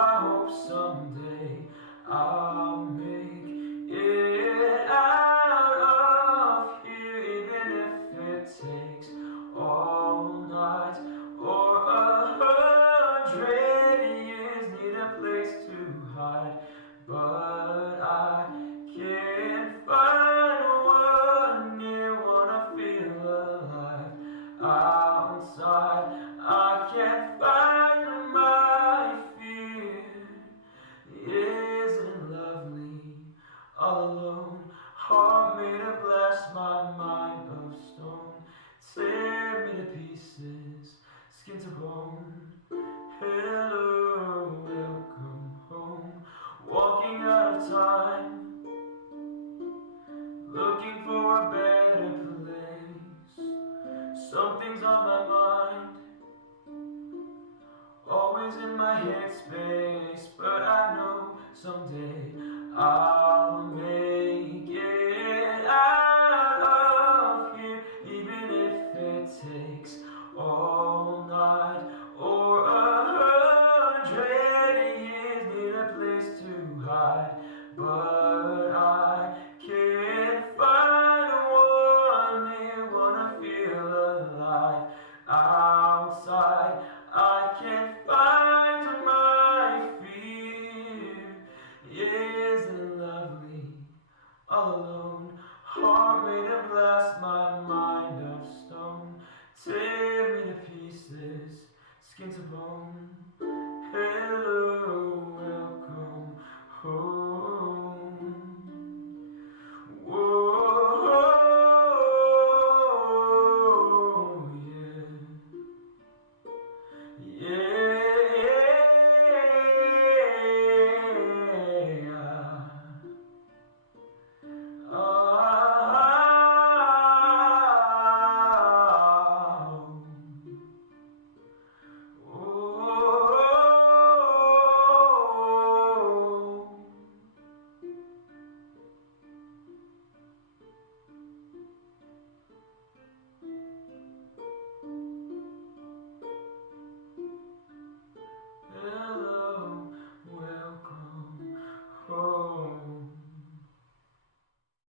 I hope someday I'll make it out of here, even if it takes all night or 100 years. Need a place to hide, but I can't find one near. Wanna feel alive outside. I can't find my fear. Isn't lovely all alone? Heart made of glass, my mind of stone. Tear me to pieces, skin to bone. Hello, welcome home. Walking out of time, looking for a better place. Something's on my mind, always in my headspace, but I know someday I'll